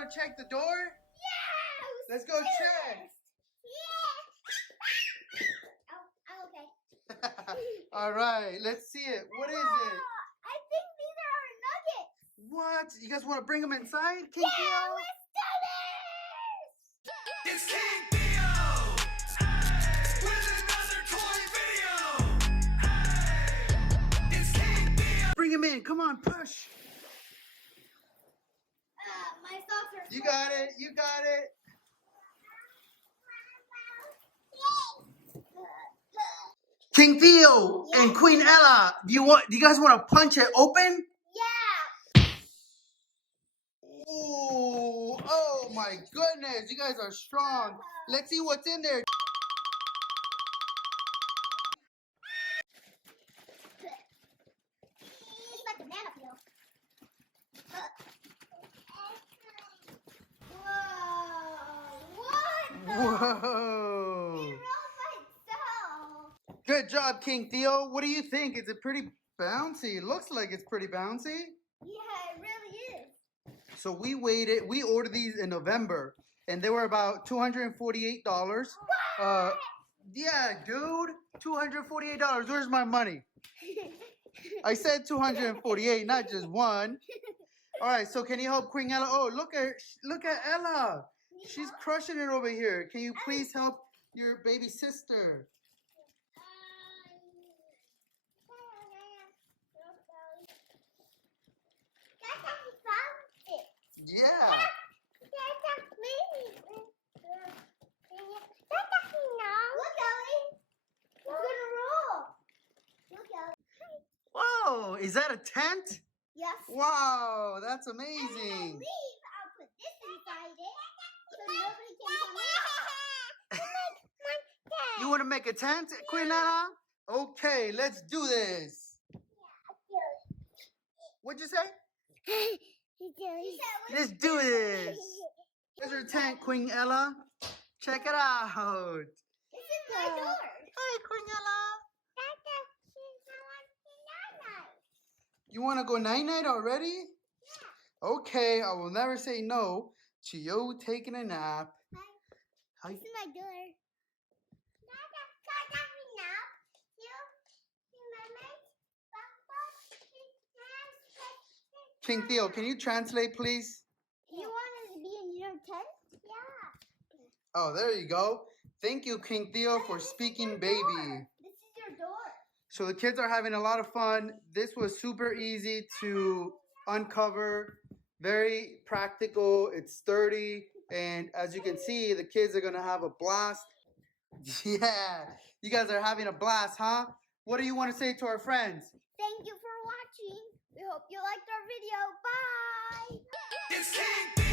want to check the door? Yeah! Let's go check. Yeah! Oh, okay. All right, let's see it. What is it? I think these are our nuggets. What? You guys want to bring them inside, King Yeah, Theo? let's do this! It's King Theo with another toy video. It's King Theo. Bring them in. Come on, push. My socks are You got it. You got it. King Theo and Queen Ella, do you guys want to punch it open? Yeah. Ooh, oh my goodness, you guys are strong. Let's see what's in there. It's like a banana peel. Whoa! What? Whoa. It rolls by itself. Good job, King Theo. What do you think? Is it pretty bouncy? It looks like it's pretty bouncy. Yeah, it really is. So we ordered these in November, and they were about $248. Yeah, dude, $248. Where's my money? I said 248, not just one. All right, so can you help Queen Ella? Oh, look at Ella. She's crushing it over here. Can you please help your baby sister? Yeah. Whoa, is that a tent? Yes. Wow, that's And amazing. I'll put this inside it so nobody can come in. You want to make a tent, Queen Ella? Okay, let's do this. What'd you say? Let's do this. Here's your tent, Queen Ella. Check it out. This is my door. Hi, Queen Ella. You want to go night-night already? Okay, I will never say no to you taking a nap. Hi. This is my door. King Theo, can you translate, please? You want us to be in your tent? Yeah. Oh, there you go. Thank you, King Theo, for speaking baby. This is your door. So the kids are having a lot of fun. This was super easy to uncover. Very practical. It's sturdy. And as you can see, the kids are going to have a blast. Yeah. You guys are having a blast, huh? What do you want to say to our friends? Thank you for watching. We hope you liked our video. Bye. It's King Theo.